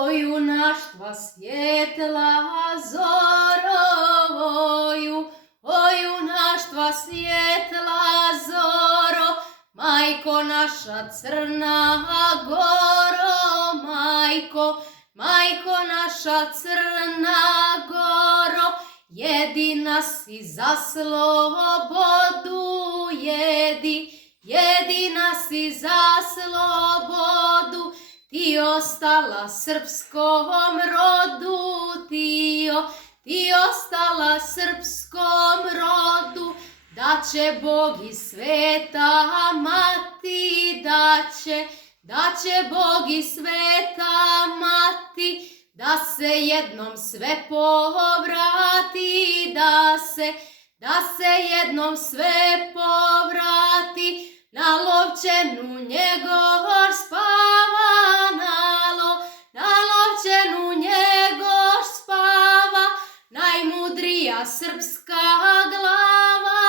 O junaštva svjetla zorovoju, o junaštva svjetla zoro, majko naša crna goro, majko naša crna goro, jedina si za slobodu, jedina si za slobodu, ti ostala srpskom rodu, ti ostala srpskom rodu, da će Bog i sveta mati, da će Bog i sveta mati, da se jednom sve povrati, da se jednom sve povrati, na Lovćenu Njegoš spava, na Lovćenu Njegoš spava, najmudrija srpska glava,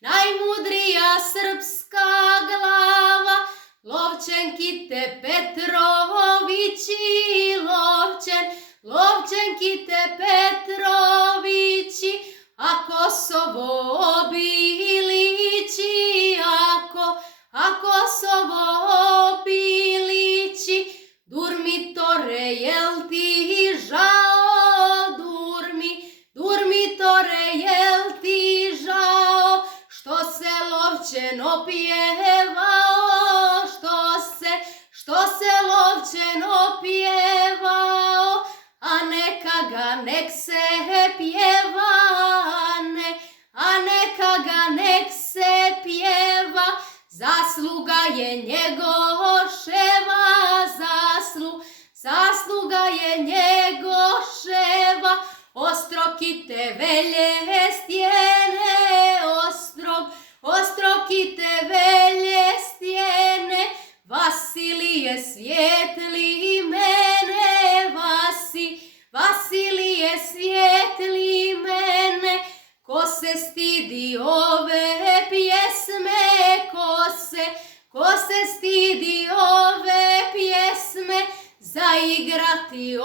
najmudrija srpska glava, Lovćenkite Petrovići, Lovćenkite Petrovići, a Kosovo obilići, a Kosovo obilići, Durmitore, jel ti žao, Durmitore, jel ti žao, što se Lovćen opjevao, što se Lovćen opjevao, a neka ga nek se pjeva, a neka ga nek se pjeva, zasluga je Njegoševa, zasluga je Njegoševa, ostrokite velje stjene, ostrokite velje stjene, Vasilije svijetli mene, Vasilije svijetli mene, ko se stidi ove pjesme, ko se stidi ove pjesme, zaigrati